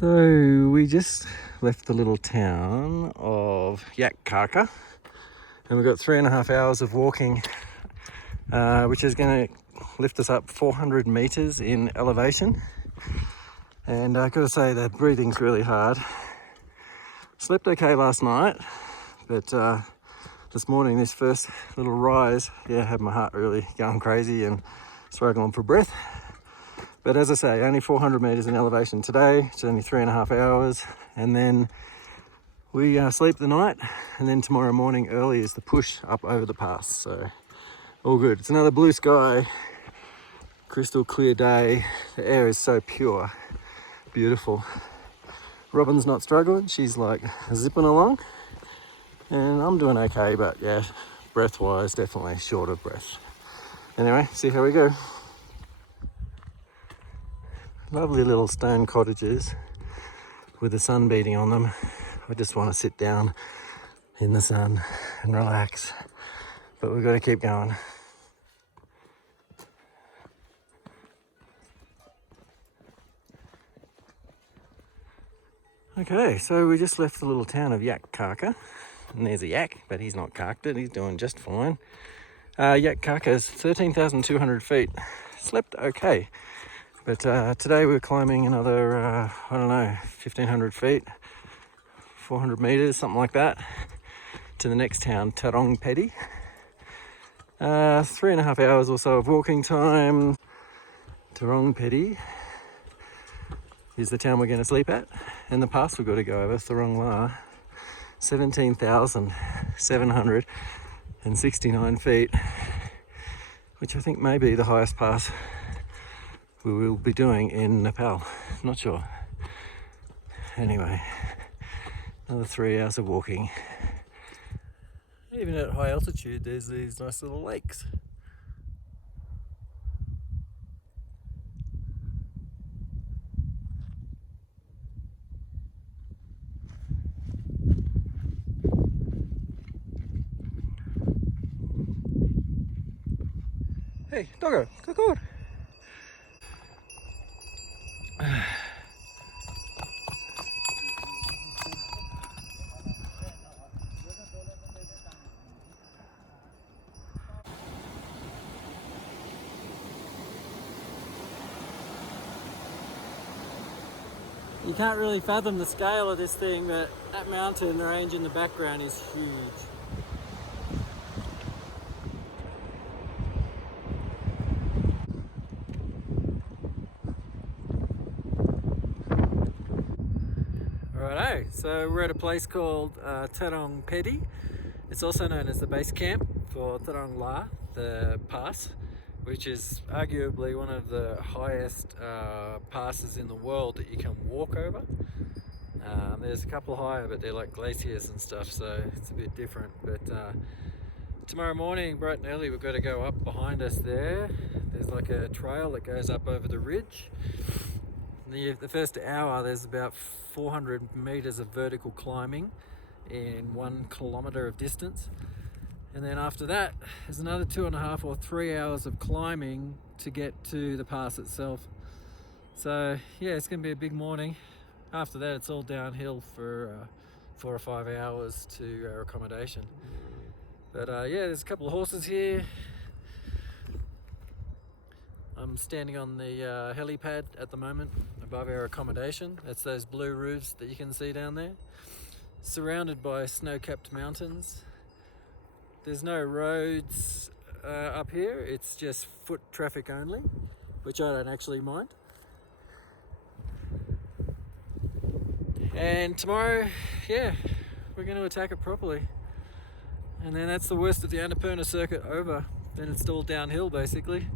So we just left the little town of Yak Kharka and we've got 3.5 hours of walking, which is going to lift us up 400 meters in elevation. And I've got to say that breathing's really hard. Slept okay last night, but this morning, this first little rise, had my heart really going crazy and struggling for breath. But as I say, only 400 meters in elevation today. It's only 3.5 hours, and then we sleep the night, and then tomorrow morning early is the push up over the pass. So all good. It's another blue sky, crystal clear day. The air is so pure, beautiful. Robin's not struggling. She's like zipping along, and I'm doing okay, but yeah, breath-wise, definitely short of breath. Anyway, see how we go. Lovely little stone cottages with the sun beating on them. I just want to sit down in the sun and relax, but we've got to keep going. Okay, so we just left the little town of Yak Kharka, and there's a yak, but he's not carked it, he's doing just fine. Yak Kharka is 13,200 feet. Slept okay. But today we're climbing another, 1,500 feet, 400 meters, something like that, to the next town, Tharong Le Pass. 3.5 hours or so of walking time. Tharong Le Pass is the town we're going to sleep at. And the pass we've got to go over, Tharong Le, 17,769 feet, which I think may be the highest pass we will be doing in Nepal. Not sure. Anyway, another 3 hours of walking. Even at high altitude, there's these nice little lakes. Hey, doggo, come on. You can't really fathom the scale of this thing, but that mountain range in the background is huge. Righto, so we're at a place called Tharong Le Pass. It's also known as the base camp for Tharong Le, the pass, which is arguably one of the highest passes in the world that you can walk over. There's a couple higher, but they're like glaciers and stuff, so it's a bit different. But tomorrow morning, bright and early, we've got to go up behind us there. There's like a trail that goes up over the ridge. The first hour, there's about 400 meters of vertical climbing in 1 kilometer of distance. And then after that, there's another 2.5 or 3 hours of climbing to get to the pass itself. So yeah, it's going to be a big morning. After that, it's all downhill for 4 or 5 hours to our accommodation. But there's a couple of horses here. I'm standing on the helipad at the moment above our accommodation. That's those blue roofs that you can see down there. Surrounded by snow-capped mountains. There's no roads up here, it's just foot traffic only, which I don't actually mind. And tomorrow, we're going to attack it properly. And then that's the worst of the Annapurna Circuit over. Then it's all downhill basically.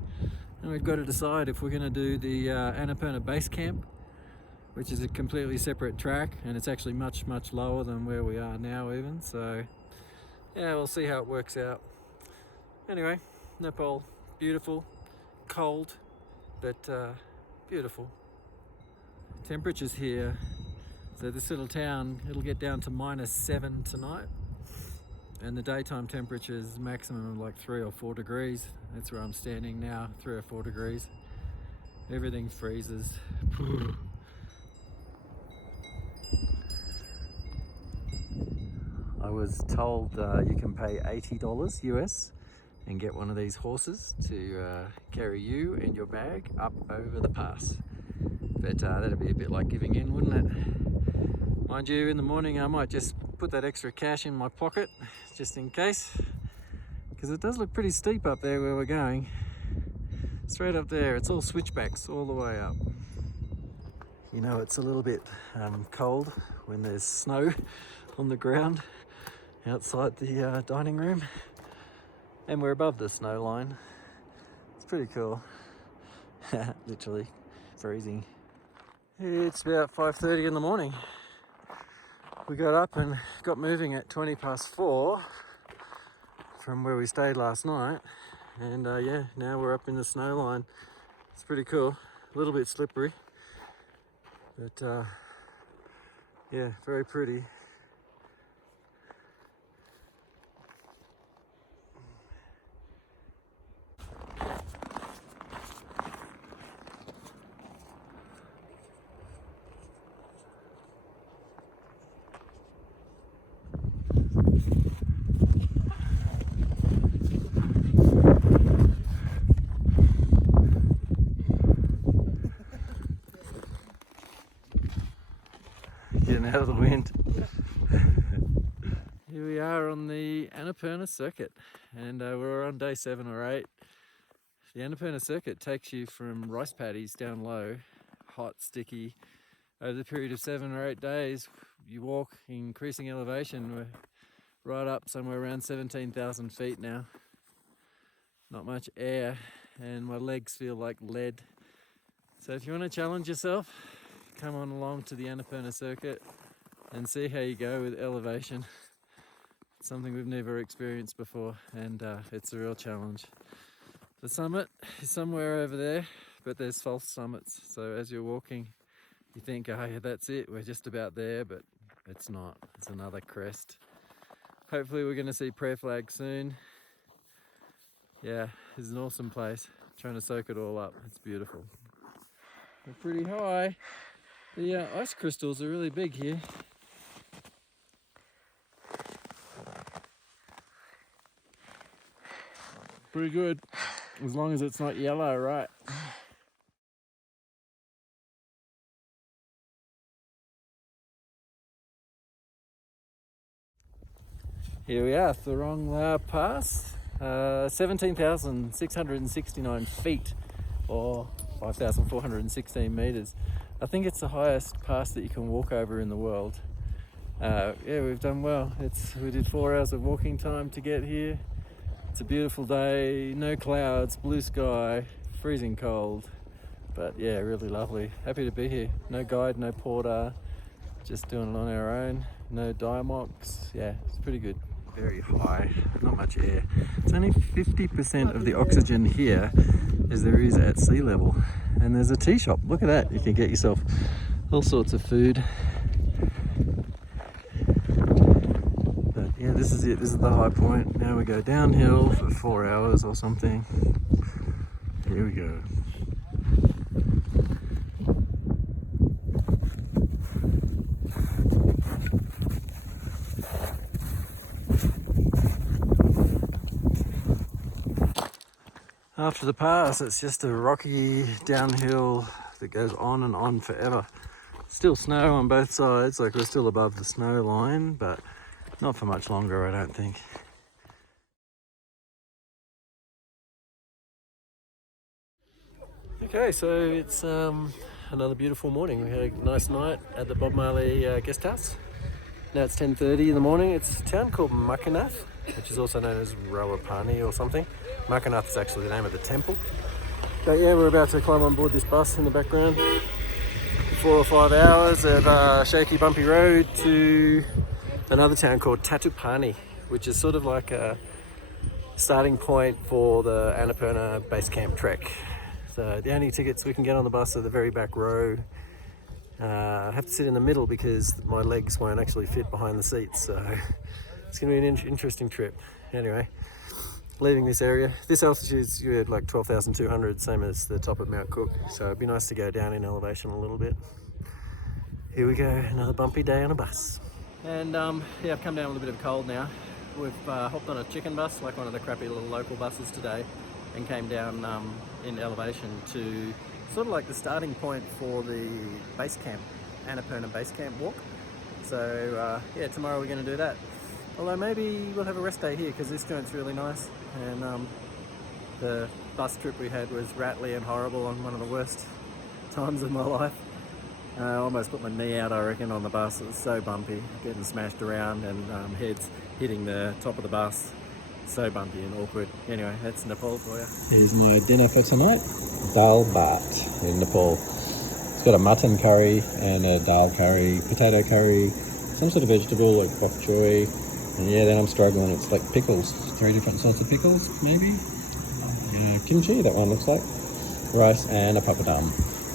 And we've got to decide if we're going to do the Annapurna base camp, which is a completely separate track, and it's actually much, much lower than where we are now even. So yeah, we'll see how it works out. Anyway, Nepal, beautiful, cold, but beautiful. Temperatures here, so this little town, it'll get down to -7 tonight, and the daytime temperature is maximum of like 3 or 4 degrees. That's where I'm standing now, 3 or 4 degrees. Everything freezes. was told you can pay $80 US and get one of these horses to carry you and your bag up over the pass. But that'd be a bit like giving in, wouldn't it? Mind you, in the morning I might just put that extra cash in my pocket just in case, because it does look pretty steep up there where we're going. Straight up there, it's all switchbacks all the way up. You know, it's a little bit cold when there's snow on the ground outside the dining room, and we're above the snow line. It's pretty cool. Literally freezing. It's about 5:30 in the morning. We got up and got moving at 4:20 from where we stayed last night, and yeah, now we're up in the snow line. It's pretty cool. A little bit slippery, but yeah, very pretty. Getting out of the wind. Here we are on the Annapurna Circuit, and we're on day 7 or 8. The Annapurna Circuit takes you from rice paddies down low, hot, sticky, over the period of 7 or 8 days. You walk increasing elevation. We're right up somewhere around 17,000 feet now. Not much air, and my legs feel like lead. So if you want to challenge yourself, come on along to the Annapurna Circuit and see how you go with elevation. It's something we've never experienced before, and it's a real challenge. The summit is somewhere over there, but there's false summits. So as you're walking, you think, oh yeah, that's it, we're just about there, but it's not. It's another crest. Hopefully we're going to see prayer flags soon. Yeah, it's an awesome place. I'm trying to soak it all up. It's beautiful. We're pretty high. The ice crystals are really big here. Pretty good, as long as it's not yellow, right? Here we are, Tharong Le Pass, 17,669 feet, or 5,416 meters. I think it's the highest pass that you can walk over in the world. Yeah, we've done well. We did 4 hours of walking time to get here. It's a beautiful day, no clouds, blue sky, freezing cold, but yeah, really lovely. Happy to be here. No guide, no porter, just doing it on our own. No diamox. Yeah, it's pretty good. Very high, not much air. It's only 50% of the oxygen here as there is at sea level. And there's a tea shop. Look at that. You can get yourself all sorts of food. But yeah, this is it. This is the high point. Now we go downhill for 4 hours or something. Here we go. After the pass, it's just a rocky downhill that goes on and on forever. Still snow on both sides, like we're still above the snow line, but not for much longer, I don't think. Okay, so it's another beautiful morning. We had a nice night at the Bob Marley guest house. Now it's 10:30 in the morning. It's a town called Makanath, which is also known as Rawapani or something. Makanath is actually the name of the temple. But yeah, we're about to climb on board this bus in the background. 4 or 5 hours of shaky, bumpy road to another town called Tatupani, which is sort of like a starting point for the Annapurna base camp trek. So the only tickets we can get on the bus are the very back row. I have to sit in the middle because my legs won't actually fit behind the seats, so it's going to be an interesting trip. Anyway, leaving this area. This altitude's like 12,200, same as the top of Mount Cook, so it'd be nice to go down in elevation a little bit. Here we go, another bumpy day on a bus. And yeah, I've come down with a bit of a cold now. We've hopped on a chicken bus, like one of the crappy little local buses today, and came down in elevation to sort of like the starting point for the base camp, Annapurna base camp walk. So yeah, tomorrow we're going to do that. Although maybe we'll have a rest day here because this joint's really nice, and the bus trip we had was rattly and horrible on one of the worst times of my life. I almost put my knee out, I reckon, on the bus. It was so bumpy, getting smashed around and heads hitting the top of the bus. So bumpy and awkward. Anyway, that's Nepal for you. Here's my dinner for tonight. Dal bhat in Nepal. It's got a mutton curry and a dal curry, potato curry, some sort of vegetable like bok choy. And yeah, then I'm struggling. It's like pickles. 3 different sorts of pickles, maybe. Kimchi, that one looks like. Rice and a papadum.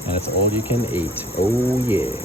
And it's all you can eat. Oh yeah.